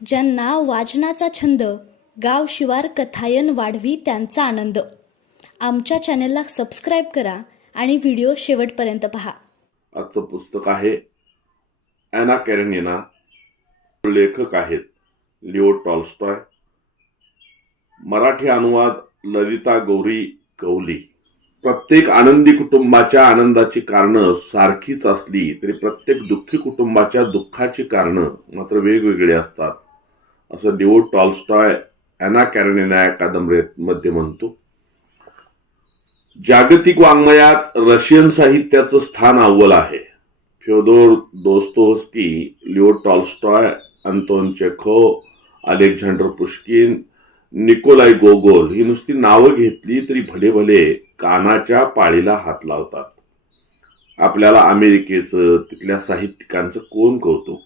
ज्यांना वाचनाचा छंद गाव शिवार कथायन वाढवी त्यांचा आनंद. आमच्या चॅनेलला सबस्क्राईब करा आणि व्हिडिओ शेवटपर्यंत पहा. आजचं पुस्तक आहे ॲना कॅरेनिना. लेखक आहेत लिओ टॉल्स्टॉय. मराठी अनुवाद ललिता गौरी कौली. प्रत्येक आनंदी कुटुंबाच्या आनंदाची कारणं सारखीच असली तरी प्रत्येक दुःखी कुटुंबाच्या दुःखाची कारणं मात्र वेगवेगळी असतात. असं लिओ टॉलस्टॉय ॲना कॅरेनिना या कादंबरीमध्ये म्हणतो. जागतिक वाङ्मयात रशियन साहित्याचं स्थान अव्वल आहे. Fyodor Dostoevsky Leo Tolstoy Anton Chekhov Alexander Pushkin Nikolai Gogol ही नुसती नावं घेतली तरी भले भले कानाच्या पाळीला हात लावतात. आपल्याला अमेरिकेचं तिथल्या साहित्यिकांचं कोण कौतुक?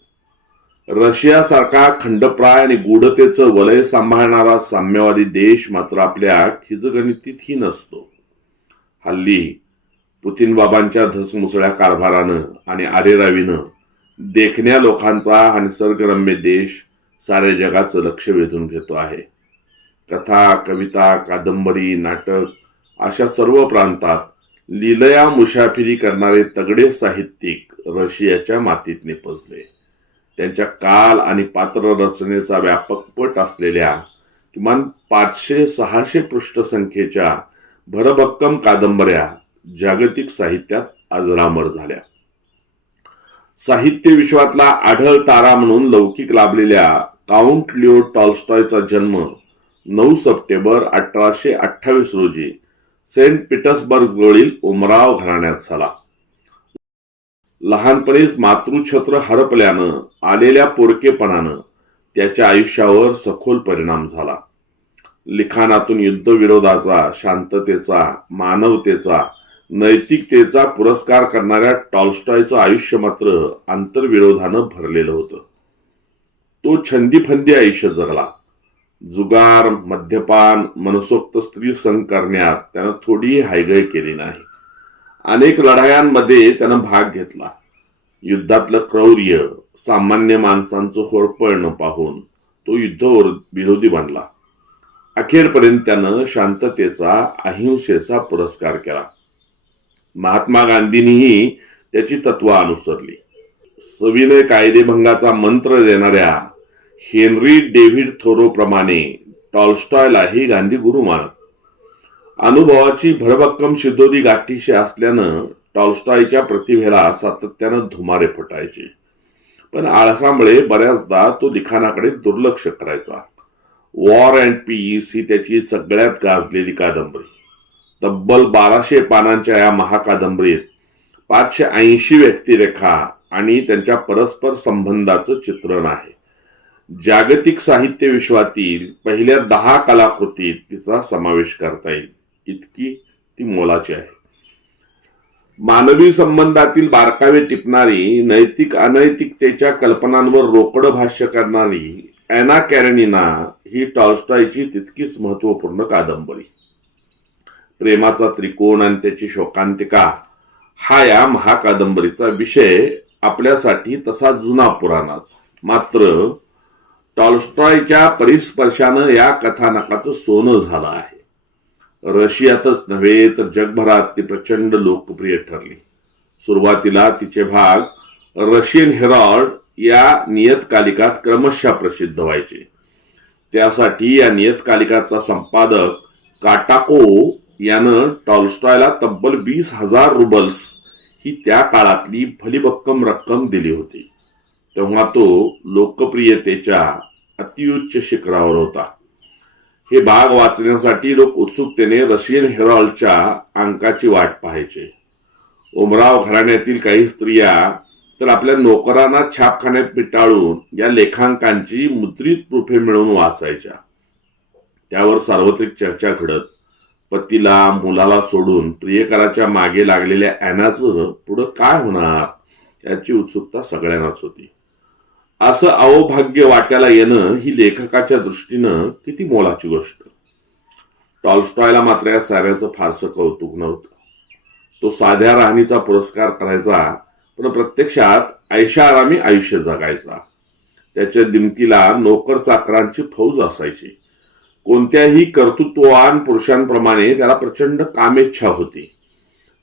रशियासारखा खंडप्राय आणि गूढतेचं वलय सांभाळणारा साम्यवादी देश मात्र आपल्या खिजगणितीतही नसतो. हल्ली पुतीन बाबांच्या धसमुसळ्या कारभारानं आणि आरेरावीनं देखण्या लोकांचा हा निसर्गरम्य देश साऱ्या जगाचं लक्ष वेधून घेतो आहे. कथा कविता कादंबरी नाटक अशा सर्व प्रांतात लिलया मुसाफिरी करणारे तगडे साहित्यिक रशियाच्या मातीत निपजले. त्यांच्या काल आणि पात्र रचनेचा व्यापक पट असलेल्या किमान पाचशे सहाशे पृष्ठसंख्येच्या भरभक्कम कादंबऱ्या जागतिक साहित्यात अजरामर झाल्या. साहित्य विश्वातला आढळ तारा म्हणून लौकिक लाभलेल्या काउंट लिओ टॉल्स्टॉयचा जन्म नऊ सप्टेंबर अठराशे अठ्ठावीस रोजी सेंट पीटर्सबर्ग जवळील उमराव घराण्यात झाला. लहानपणीच मातृछत्र हरपल्यानं आलेल्या पोरकेपणानं त्याच्या आयुष्यावर सखोल परिणाम झाला. लिखाणातून युद्धविरोधाचा शांततेचा मानवतेचा नैतिकतेचा पुरस्कार करणाऱ्या टॉलस्टॉयचं आयुष्य मात्र आंतरविरोधानं भरलेलं होतं. तो छंदीफंदी आयुष्य जगला. जुगार मद्यपान मनसोक्त स्त्री संग करण्यात त्यानं थोडीही हायगय केली नाही. अनेक लढायांमध्ये त्यानं भाग घेतला. युद्धातलं क्रौर्य सामान्य माणसांचं होरपळणं पाहून तो युद्ध विरोधी बनला. अखेरपर्यंत त्यानं शांततेचा अहिंसेचा पुरस्कार केला. महात्मा गांधींनीही त्याची तत्व अनुसरली. सविनय कायदेभंगाचा मंत्र देणाऱ्या हेनरी डेव्हिड थोरो प्रमाणे टॉलस्टॉयलाही गांधी गुरु मानत अनुभवाची भरभक्कम शिदोरी गाठीशी असल्यानं टॉलस्टॉयच्या प्रतिभेला सातत्यानं धुमारे फुटायचे. पण आळसामुळे बऱ्याचदा तो लिखाणाकडे दुर्लक्ष करायचा. वॉर अँड पीस ही त्याची सगळ्यात गाजलेली कादंबरी. तब्बल बाराशे पानांच्या या महाकादंबरीत पाचशे ऐंशी व्यक्तिरेखा आणि त्यांच्या परस्पर संबंधाचं चित्रण आहे. जागतिक साहित्य विश्वातील पहिल्या दहा कलाकृतीत तिचा समावेश करता येईल. इतकी ती मोलाची आहे. मानवी संबंधातील बारकावे टिपणारी नैतिक अनैतिकतेच्या कल्पनांवर रोकड भाष्य करणारी ॲना कॅरेनिना ही टॉल्स्टॉयची तितकीच महत्त्वपूर्ण कादंबरी. प्रेमाचा त्रिकोण आणि त्याची शोकांतिका हा या महाकादंबरीचा विषय आपल्यासाठी तसा जुना पुराणाच. मात्र टॉल्स्टॉयच्या परिस्पर्शानं या कथानकाचं सोनं झालं आहे. रशियातच नव्हे तर जगभरात ती प्रचंड लोकप्रिय ठरली. सुरुवातीला तिचे भाग रशियन हेरॉल्ड या नियतकालिकात क्रमशः प्रसिद्ध व्हायचे. त्यासाठी या नियतकालिकाचा संपादक काटाको यानं टॉलस्टॉयला तब्बल वीस हजार रुबल्स ही त्या काळातली भलीभक्कम रक्कम दिली होती. तेव्हा तो लोकप्रियतेच्या अतिउच्च शिखरावर होता. हे भाग वाचण्यासाठी लोक उत्सुकतेने रशियन हेरॉल्डच्या अंकाची वाट पाहायचे. उमराव घराण्यातील काही स्त्रिया तर आपल्या नोकरांना छापखान्यात पिटाळून या लेखांकांची मुद्रित प्रूफे मिळवून वाचायच्या. त्यावर सार्वत्रिक चर्चा घडत पतीला मुलाला सोडून प्रियकराच्या मागे लागलेल्या ॲनाचं पुढं काय होणार याची उत्सुकता सगळ्यांनाच होती. असं अवभाग्य वाट्याला येणं ही लेखकाच्या दृष्टीनं किती मोलाची गोष्ट. टॉलस्टॉयला मात्र या साऱ्याचं फारसं कौतुक नव्हतं. तो साध्या राहणीचा पुरस्कार करायचा पण प्रत्यक्षात ऐशारामी आयुष्य जगायचा. त्याच्या दिमतीला नोकर चाकरांची फौज असायची. कोणत्याही कर्तृत्ववान पुरुषांप्रमाणे त्याला प्रचंड कामेच्छा होती.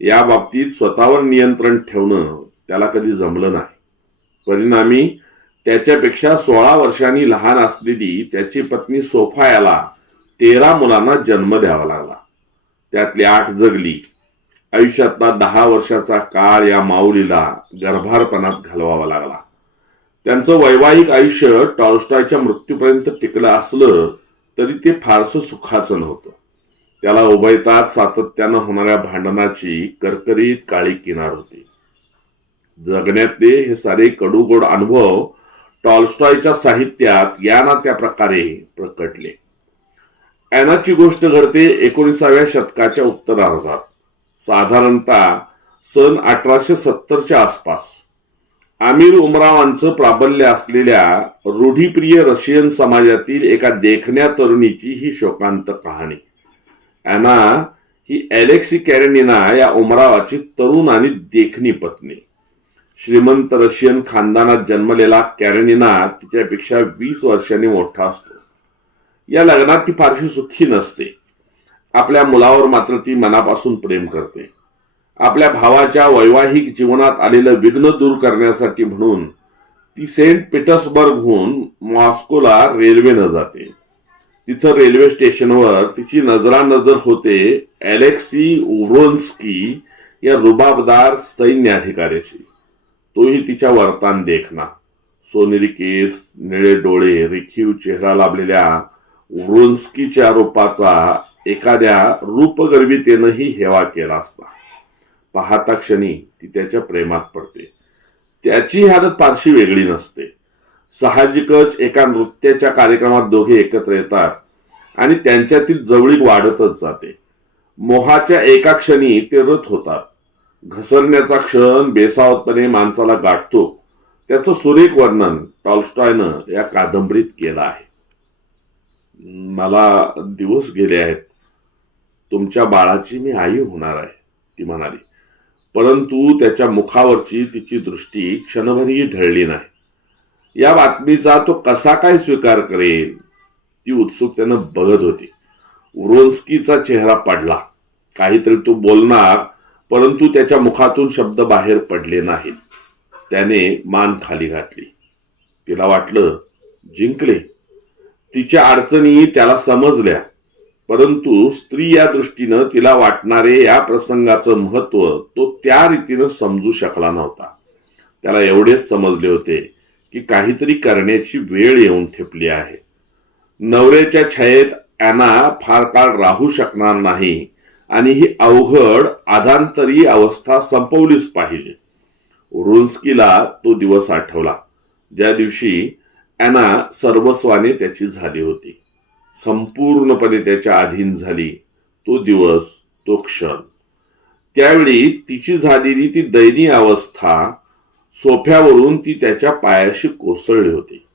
या बाबतीत स्वतःवर नियंत्रण ठेवणं त्याला कधी जमलं नाही. परिणामी त्याच्यापेक्षा सोळा वर्षांनी लहान असलेली त्याची पत्नी सोफा याला तेरा मुलांना जन्म द्यावा लागला. त्यातली आठ जगली. आयुष्यातला दहा वर्षाचा काळ या माऊलीला गर्भारपणात घालवावा लागला. त्यांचं वैवाहिक आयुष्य टॉलस्टॉयच्या मृत्यूपर्यंत टिकलं असलं तरी ते फारसं सुखाचं नव्हतं. त्याला उभयतात सातत्यानं होणाऱ्या भांडणाची करकरीत काळी किनार होती. जगण्यातले हे सारे कडूगोड अनुभव टॉलस्टॉयच्या साहित्यात या ना त्या प्रकारे प्रकटले. ॲनाची गोष्ट घडते एकोणीसाव्या शतकाच्या उत्तरार्धात. साधारणतः सन अठराशे सत्तरच्या आसपास. आमिर उमरावांचं प्राबल्य असलेल्या रूढीप्रिय रशियन समाजातील एका देखण्या तरुणीची ही शोकांत कहाणी. ॲना ही अलेक्सी कॅरेनिना या उमरावाची तरुण आणि देखणी पत्नी. श्रीमंत रशियन खानदानात जन्मलेला कॅरेनिना तिच्यापेक्षा वीस वर्षांनी मोठा असतो. या लग्नात ती फारशी सुखी नसते. आपल्या मुलावर मात्र ती मनापासून प्रेम करते. आपल्या भावाच्या वैवाहिक जीवनात आलेलं विघ्न दूर करण्यासाठी म्हणून ती सेंट पीटर्सबर्गहून मॉस्कोला रेल्वेनं जाते. तिथं रेल्वे स्टेशनवर तिची नजरानजर होते अलेक्सी उव्रोन्स्की या रुबाबदार सैन्य अधिकाऱ्याशी तोही तिच्या वर्तान देखना. सोनेरी केस निळे डोळे रेखीव चेहरा लाभलेल्या उरोन्स्कीच्या रूपाचा एखाद्या रूपगर्भितेनंही हेवा केला असता. पाहता क्षणी ती त्याच्या प्रेमात पडते. त्याची हालत फारशी वेगळी नसते. साहजिकच एका नृत्याच्या कार्यक्रमात दोघे एकत्र येतात आणि त्यांच्यातील जवळीक वाढतच जाते. मोहाच्या एका क्षणी ते रथ होतात. घसरण्याचा क्षण बेसावतपणे माणसाला गाठतो. त्याचं सुरेख वर्णन टॉलस्टॉयनं या कादंबरीत केलं आहे. मला दिवस गेले आहेत. तुमच्या बाळाची मी आई होणार आहे ती म्हणाली. परंतु त्याच्या मुखावरची तिची दृष्टी क्षणभरही ढळली नाही. या बातमीचा तो कसा काय स्वीकार करेल ती उत्सुकतेनं बघत होती. उरोन्स्कीचा चेहरा पडला. काहीतरी तो बोलणार परंतु त्याच्या मुखातून शब्द बाहेर पडले नाहीत. त्याने मान खाली घातली. तिला वाटलं जिंकले. तिच्या अडचणी त्याला समजल्या. परंतु स्त्री या दृष्टीनं तिला वाटणारे या प्रसंगाचं महत्त्व तो त्या रीतीनं समजू शकला नव्हता. त्याला एवढेच समजले होते की काहीतरी करण्याची वेळ येऊन ठेपली आहे. नवऱ्याच्या छायेत ॲना फार काळ राहू शकणार नाही आणि ही अवघड आधांतरी अवस्था संपवलीच पाहिजे. रुन्स्कीला तो दिवस आठवला. ज्या दिवशी अॅना सर्वस्वाने त्याची झाली होती. संपूर्णपणे त्याच्या अधीन झाली. तो दिवस तो क्षण. त्यावेळी तिची झालेली ती दयनीय अवस्था सोफ्यावरून ती त्याच्या पायाशी कोसळली होती.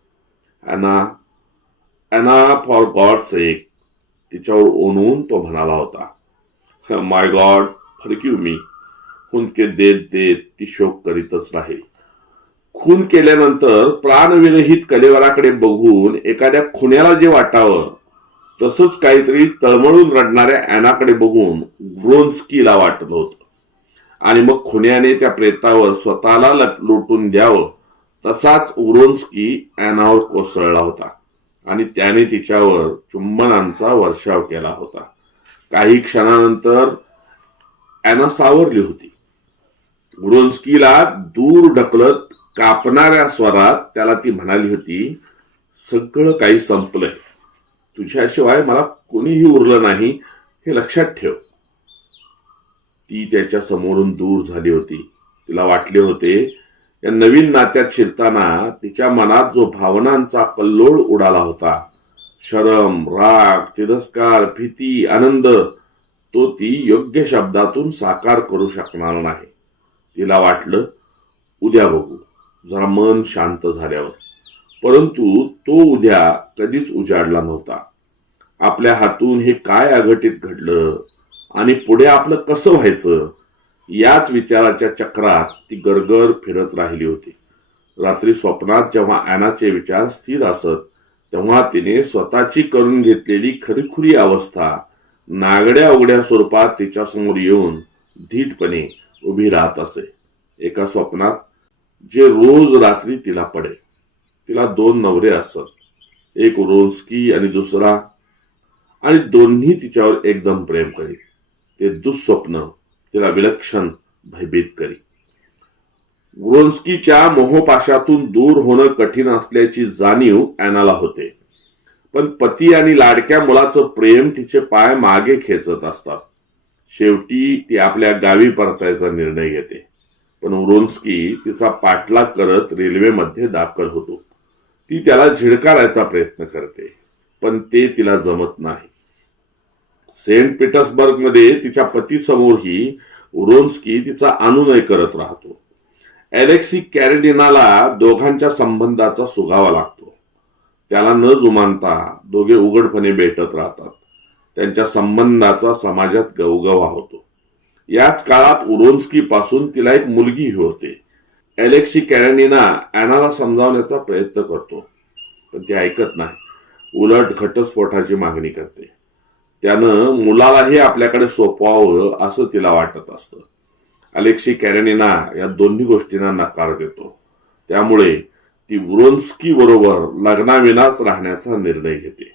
Anna Anna for God sake तिच्यावर ओनवून तो म्हणाला होता माय गॉड फरक्यू मी हुंदके देत देत ती शोक करीतच राहील. खून केल्यानंतर प्राणविरहित कलेवराकडे बघून एखाद्या खुन्याला जे वाटावं तसंच काहीतरी तळमळून रडणाऱ्या अॅनाकडे बघून ग्रोन्स्कीला वाटत होतं. आणि मग खुन्याने त्या प्रेतावर स्वतःला लट- लुटून द्यावं तसाच उरोन्स्की अॅनावर कोसळला होता. आणि त्याने तिच्यावर चुंबनांचा वर्षाव केला होता. काही क्षणानंतर ॲना सावरली होती. उरोन्स्कीला दूर ढकलत कापणाऱ्या स्वरात त्याला ती म्हणाली होती सगळं काही संपलंय. तुझ्याशिवाय मला कोणीही उरलं नाही. हे लक्षात ठेव. ती त्याच्या समोरून दूर झाली होती. तिला वाटले होते या नवीन नात्यात शिरताना तिच्या मनात जो भावनांचा कल्लोळ उडाला होता शरम राग तिरस्कार भीती आनंद तो ती योग्य शब्दातून साकार करू शकणार नाही. तिला वाटलं उद्या बघू. जरा मन शांत झाल्यावर. परंतु तो उद्या कधीच उजाडला नव्हता. आपल्या हातून हे काय अघटित घडलं आणि पुढे आपलं कसं व्हायचं याच विचाराच्या चक्रात ती गरगर फिरत राहिली होती. रात्री स्वप्नात जेव्हा अॅनाचे विचार स्थिर असत तेव्हा तिने स्वतःची करून घेतलेली खरीखुरी अवस्था नागड्या उघड्या स्वरूपात तिच्यासमोर येऊन धीटपणे उभी राहत असे. एका स्वप्नात जे रोज रात्री तिला पडे तिला दोन नवरे असत. एक रोन्स्की आणि दुसरा आणि दोन्ही तिच्यावर एकदम प्रेम करी ते दुःस्वप्न तिला विलक्षण भयभीत करी व्रोन्स्कीच्या मोहपाशातून दूर होणं कठीण असल्याची जाणीव अॅनाला होते. पण पती आणि लाडक्या मुलाचं प्रेम तिचे पाय मागे खेचत असतात. शेवटी ती आपल्या गावी परतायचा निर्णय घेते. पण उरोन्स्की तिचा पाठलाग करत रेल्वेमध्ये दाखल होतो. ती त्याला झिडकारायचा प्रयत्न करते पण ते तिला जमत नाही. सेंट पीटर्सबर्गमध्ये तिच्या पतीसमोरही उरोन्स्की तिचा अनुनय करत राहतो. एलेक्सी कॅरेडिनाला दोघांच्या संबंधाचा सुगावा लागतो. त्याला न जुमानता दोघे उघडपणे भेटत राहतात. त्यांच्या संबंधाचा समाजात गवगवा होतो. याच काळात उरोन्स्की पासून तिला एक मुलगी होते. एलेक्सी कॅरेनिना अॅनाला समजावण्याचा प्रयत्न करतो पण ती ऐकत नाही. उलट घटस्फोटाची मागणी करते. त्यानं मुलालाही आपल्याकडे सोपवावं असं तिला वाटत असतं. अलेक्सी कॅरेनिना या दोन्ही गोष्टींना नकार देतो. त्यामुळे ती उरोन्स्की बरोबर लग्नाविनाच राहण्याचा निर्णय घेते.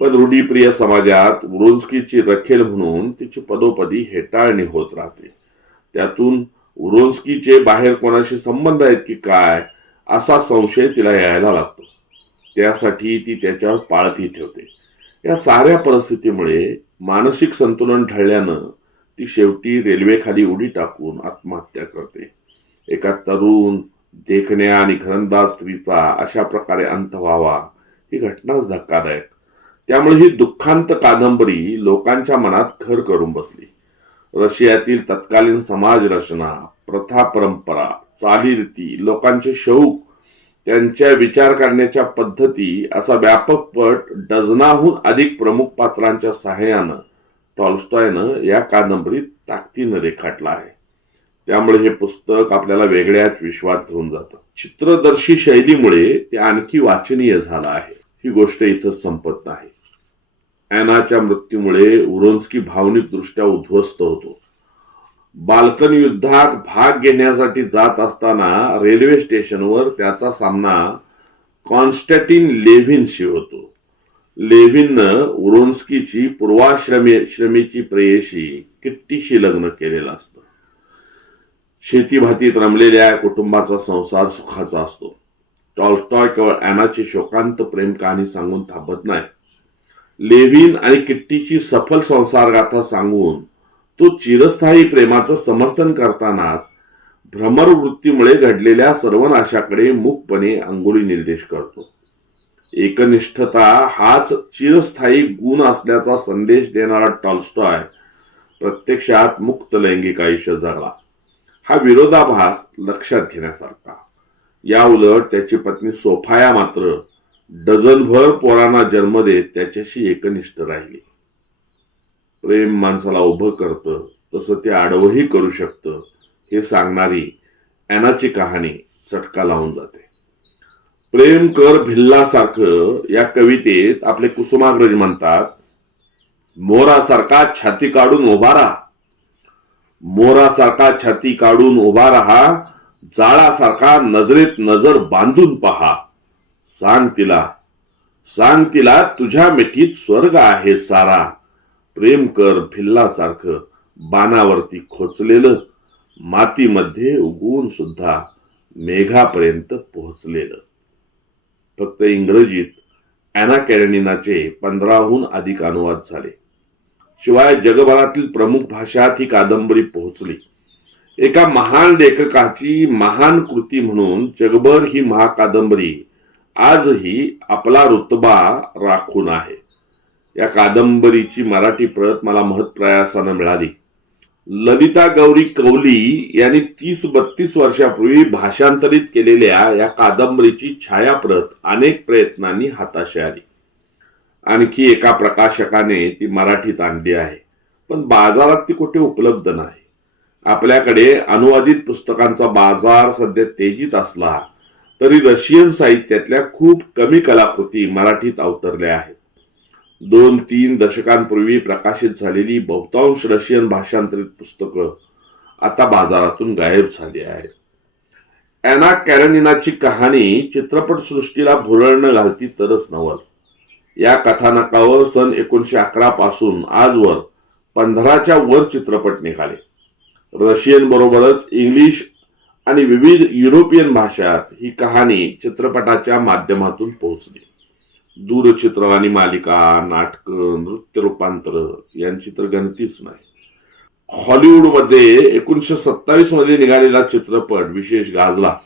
पण रूढीप्रिय समाजात उरोन्स्कीची रखेल म्हणून तिची पदोपदी हेटाळणी होत राहते. त्यातून उरोन्स्कीचे बाहेर कोणाशी संबंध आहेत की काय असा संशय तिला यायला लागतो. त्यासाठी ती त्याच्यावर पाळती ठेवते. या साऱ्या परिस्थितीमुळे मानसिक संतुलन ढळल्यानं ती शेवटी रेल्वेखाली उडी टाकून आत्महत्या करते. एका तरुण देखण्या आणि घरंदाज स्त्रीचा अशा प्रकारे अंत व्हावा ही घटनाच धक्कादायक. त्यामुळे ही दुःखांत कादंबरी लोकांच्या मनात घर करून बसली. रशियातील तत्कालीन समाज रचना प्रथा परंपरा चालीरीती लोकांचे शौक त्यांच्या विचार करण्याच्या पद्धती असा व्यापक पट डझनाहून अधिक प्रमुख पात्रांच्या सहाय्यानं टॉल्स्टॉयनं या कादंबरीत ताकदीनं रेखाटला आहे. त्यामुळे हे पुस्तक आपल्याला वेगळ्याच विश्वात घेऊन जातं. चित्रदर्शी शैलीमुळे ते आणखी वाचनीय झालं आहे. ही गोष्ट इथं संपत नाही. अॅनाच्या मृत्यूमुळे उरोन्स्की भावनिक दृष्ट्या उद्ध्वस्त होतो. बाल्कन युद्धात भाग घेण्यासाठी जात असताना रेल्वे स्टेशनवर त्याचा सामना कॉन्स्टॅटिन लेव्हिनशी होतो. लेव्हिननं उरोन्स्कीची पूर्वाश्रमी श्रमीची प्रेयशी किट्टीशी लग्न केलेलं असतं. शेतीभातीत रमलेल्या कुटुंबाचा संसार सुखाचा असतो. टॉलस्टॉय केवळ अॅनाची शोकांत प्रेम कहाणी सांगून थांबत नाही. लेव्हिन आणि किट्टीची सफल संसारगाथा सांगून तो चिरस्थायी प्रेमाचं समर्थन करतानाच भ्रमरवृत्तीमुळे घडलेल्या सर्वनाशाकडे मुखपणे अंगुली निर्देश करतो. एकनिष्ठता हाच चिरस्थायी गुण असल्याचा संदेश देणारा टॉल्स्टॉय प्रत्यक्षात मुक्त लैंगिक आयुष्य जगला. हा विरोधाभास लक्षात घेण्यासारखा. या उलट त्याची पत्नी सोफाया मात्र डझनभर पोरांना जन्म देत त्याच्याशी एकनिष्ठ राहिली. प्रेम माणसाला उभं करतं तसं ते आडवंही करू शकतं हे सांगणारी ॲनाची कहाणी चटका लावून जाते. प्रेम कर भिल्लासारखं या कवितेत आपले कुसुमाग्रज म्हणतात मोरासारखा छाती काढून उभा राहा. मोरासारखा छाती काढून उभा राहा. जाळासारखा नजरेत नजर बांधून पहा. सांग तिला सांग तिला तुझ्या मिठीत स्वर्ग आहे सारा. प्रेम कर भिल्लासारखं बाणावरती खोचलेलं. मातीमध्ये उगवून सुद्धा मेघापर्यंत पोहोचलेलं. फक्त इंग्रजीत अॅना कॅरेनिनाचे पंधराहून अधिक अनुवाद झाले. शिवाय जगभरातील प्रमुख भाषात ही कादंबरी पोहोचली. एका महान लेखकाची महान कृती म्हणून जगभर ही महाकादंबरी आजही आपला रुतबा राखून आहे. या कादंबरीची मराठी प्रत मला महत्प्रयासानं मिळाली. ललिता गौरी कौली यांनी तीस बत्तीस वर्षापूर्वी भाषांतरित केलेल्या या कादंबरीची छायाप्रत अनेक प्रयत्नांनी हाताशी आली. आणखी एका प्रकाशकाने ती मराठीत आणली आहे. पण बाजारात ती कुठे उपलब्ध नाही. आपल्याकडे अनुवादित पुस्तकांचा बाजार सध्या तेजीत असला तरी रशियन साहित्यातल्या खूप कमी कलाकृती मराठीत अवतरल्या आहेत. दोन तीन दशकांपूर्वी प्रकाशित झालेली बहुतांश रशियन भाषांतरित पुस्तकं आता बाजारातून गायब झाली आहेत. ॲना कॅरनिनाची कहाणी चित्रपटसृष्टीला भुरळ न घालती तरच नवल. या कथानकावर सन एकोणीशे अकरा पासून आजवर पंधराच्या वर चित्रपट निघाले. रशियन बरोबरच इंग्लिश आणि विविध युरोपियन भाषात ही कहाणी चित्रपटाच्या माध्यमातून पोहोचली. दूरचित्रवाणी मालिका नाटक नृत्य रूपांतर यांची तर गणतीच नाही. हॉलिवूडमध्ये एकोणीसशे सत्तावीसमध्ये निघालेला चित्रपट विशेष गाजला.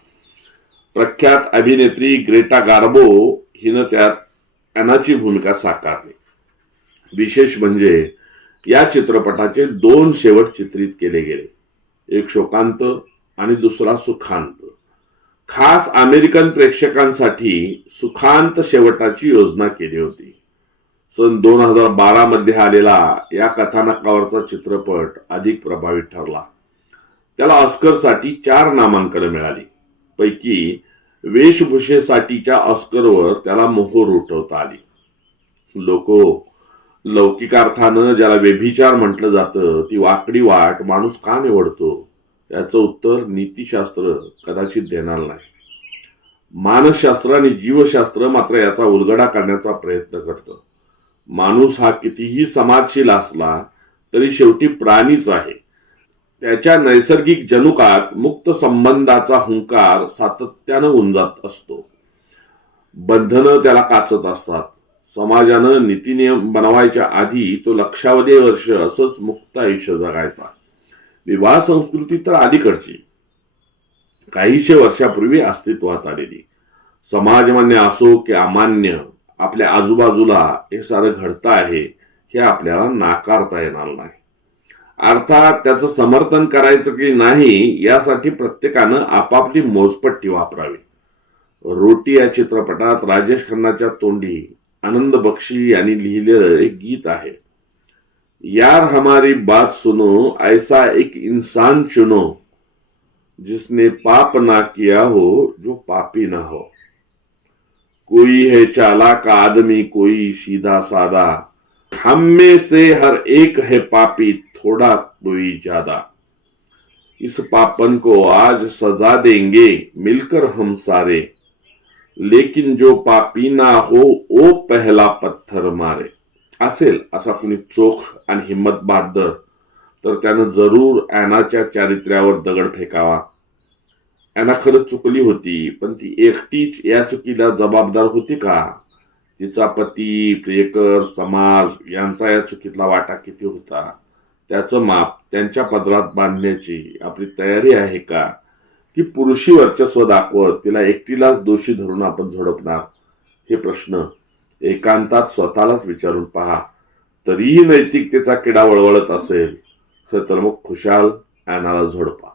प्रख्यात अभिनेत्री ग्रेटा गार्बो हिनं त्यात अनाची भूमिका साकारली. विशेष म्हणजे या चित्रपटाचे दोन शेवट चित्रित केले गेले. एक शोकांत आणि दुसरा सुखांत. खास अमेरिकन प्रेक्षकांसाठी सुखांत शेवटाची योजना केली होती. सन दोन हजार बारा मध्ये आलेला या कथानकावरचा चित्रपट अधिक प्रभावित ठरला. त्याला ऑस्करसाठी चार नामांकनं मिळाली. पैकी वेशभूषेसाठीच्या ऑस्करवर त्याला मोहोर उठवता आली. लोक लौकिकार्थानं ज्याला व्यभिचार म्हटलं जातं ती वाकडी वाट माणूस का निवडतो? याचं उत्तर नीतीशास्त्र कदाचित देणार नाही. मानसशास्त्र आणि जीवशास्त्र मात्र याचा उलगडा करण्याचा प्रयत्न करतं. माणूस हा कितीही समाजशील असला तरी शेवटी प्राणीच आहे. त्याच्या नैसर्गिक जनुकात मुक्त संबंधाचा हुंकार सातत्यानं उंजात असतो. बंधनं त्याला काचत असतात. समाजानं नीतिनियम बनवायच्या आधी तो लक्षावधी वर्ष असंच मुक्त आयुष्य जगायचा. विवाह संस्कृती तर अलीकडची. काहीशे वर्षापूर्वी अस्तित्वात आलेली. समाजमान्य असो की अमान्य आपल्या आजूबाजूला हे सारं घडतं आहे हे आपल्याला नाकारता येणार नाही. अर्थात त्याचं समर्थन करायचं की नाही यासाठी प्रत्येकानं आपापली मोजपट्टी वापरावी. रोटी या चित्रपटात राजेश खन्नाच्या तोंडी आनंद बक्षी यांनी लिहिलेलं एक गीत आहे. यार हमारी बात सुनो, ऐसा एक इंसान चुनो, जिसने पाप ना किया हो, जो पापी ना हो। कोई है चालाक आदमी, कोई सीधा सादा हम में से हर एक है पापी, थोड़ा कोई ज़्यादा। इस पापन को आज सजा देंगे, मिलकर हम सारे। लेकिन जो पापी ना हो, वो पहला पत्थर मारे। असेल असा कुणी चोख आणि हिंमत बहादर तर त्यानं जरूर ॲनाच्या चारित्र्यावर दगड फेकावा. ॲना खरंच चुकली होती पण ती एकटीच या चुकीला जबाबदार होती का? तिचा पती प्रियकर समाज यांचा या चुकीतला वाटा किती होता? त्याचं माप त्यांच्या पदरात बांधण्याची आपली तयारी आहे का? की पुरुषी वर्चस्व दाखवत तिला एकटीलाच दोषी धरून आपण झोडपणार? हे प्रश्न एकांतात स्वतःलाच विचारून पहा. तरीही नैतिकतेचा किडा वळवळत असेल तर मग खुशाल अॅनाला झोडपा.